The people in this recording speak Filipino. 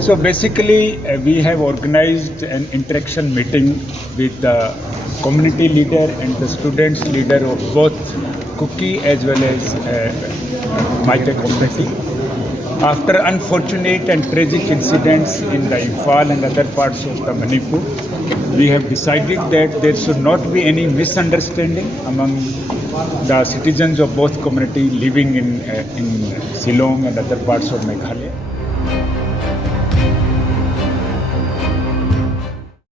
So basically, we have organized an interaction meeting with the community leader and the students leader of both Kuki as well as Maita community. After unfortunate and tragic incidents in the Imphal and other parts of the Manipur, we have decided that there should not be any misunderstanding among the citizens of both community living in Shillong and other parts of Meghalaya.